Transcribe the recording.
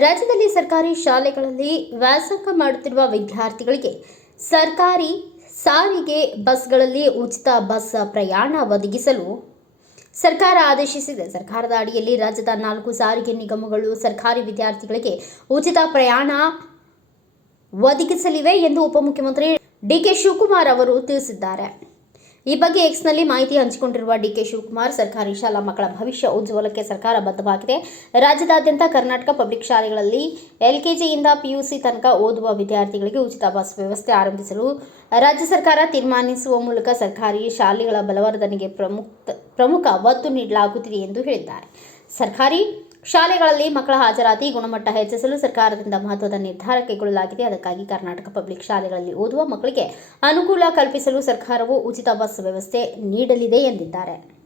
ರಾಜ್ಯದಲ್ಲಿ ಸರ್ಕಾರಿ ಶಾಲೆಗಳಲ್ಲಿ ವ್ಯಾಸಂಗ ಮಾಡುತ್ತಿರುವ ವಿದ್ಯಾರ್ಥಿಗಳಿಗೆ ಸರ್ಕಾರಿ ಸಾರಿಗೆ ಬಸ್ಗಳಲ್ಲಿ ಉಚಿತ ಬಸ್ ಪ್ರಯಾಣ ಒದಗಿಸಲು ಸರ್ಕಾರ ಆದೇಶಿಸಿದೆ. ಸರ್ಕಾರದ ಅಡಿಯಲ್ಲಿ ರಾಜ್ಯದ ನಾಲ್ಕು ಸಾರಿಗೆ ನಿಗಮಗಳು ಸರ್ಕಾರಿ ವಿದ್ಯಾರ್ಥಿಗಳಿಗೆ ಉಚಿತ ಪ್ರಯಾಣ ಒದಗಿಸಲಿವೆ ಎಂದು ಉಪಮುಖ್ಯಮಂತ್ರಿ ಡಿಕೆ ಶಿವಕುಮಾರ್ ಅವರು ತಿಳಿಸಿದ್ದಾರೆ. ಈ ಬಗ್ಗೆ ಎಕ್ಸ್ನಲ್ಲಿ ಮಾಹಿತಿ ಹಂಚಿಕೊಂಡಿರುವ ಡಿ ಕೆ ಶಿವಕುಮಾರ್, ಸರ್ಕಾರಿ ಶಾಲಾ ಮಕ್ಕಳ ಭವಿಷ್ಯ ಉಜ್ವಲಕ್ಕೆ ಸರ್ಕಾರ ಬದ್ಧವಾಗಿದೆ. ರಾಜ್ಯದಾದ್ಯಂತ ಕರ್ನಾಟಕ ಪಬ್ಲಿಕ್ ಶಾಲೆಗಳಲ್ಲಿ ಎಲ್ಕೆಜಿಯಿಂದ ಪಿಯುಸಿ ತನಕ ಓದುವ ವಿದ್ಯಾರ್ಥಿಗಳಿಗೆ ಉಚಿತ ಬಸ್ ವ್ಯವಸ್ಥೆ ಆರಂಭಿಸಲು ರಾಜ್ಯ ಸರ್ಕಾರ ತೀರ್ಮಾನಿಸುವ ಮೂಲಕ ಸರ್ಕಾರಿ ಶಾಲೆಗಳ ಬಲವರ್ಧನೆಗೆ ಪ್ರಮುಖ ಪ್ರಮುಖ ಒತ್ತು ನೀಡಲಾಗುತ್ತಿದೆ ಎಂದು ಹೇಳಿದ್ದಾರೆ. ಸರ್ಕಾರಿ ಶಾಲೆಗಳಲ್ಲಿ ಮಕ್ಕಳ ಹಾಜರಾತಿ ಗುಣಮಟ್ಟ ಹೆಚ್ಚಿಸಲು ಸರ್ಕಾರದಿಂದ ಮಹತ್ವದ ನಿರ್ಧಾರ ಕೈಗೊಳ್ಳಲಾಗಿದೆ. ಅದಕ್ಕಾಗಿ ಕರ್ನಾಟಕ ಪಬ್ಲಿಕ್ ಶಾಲೆಗಳಲ್ಲಿ ಓದುವ ಮಕ್ಕಳಿಗೆ ಅನುಕೂಲ ಕಲ್ಪಿಸಲು ಸರ್ಕಾರವು ಉಚಿತ ಬಸ್ ವ್ಯವಸ್ಥೆ ನೀಡಲಿದೆ ಎಂದಿದ್ದಾರೆ.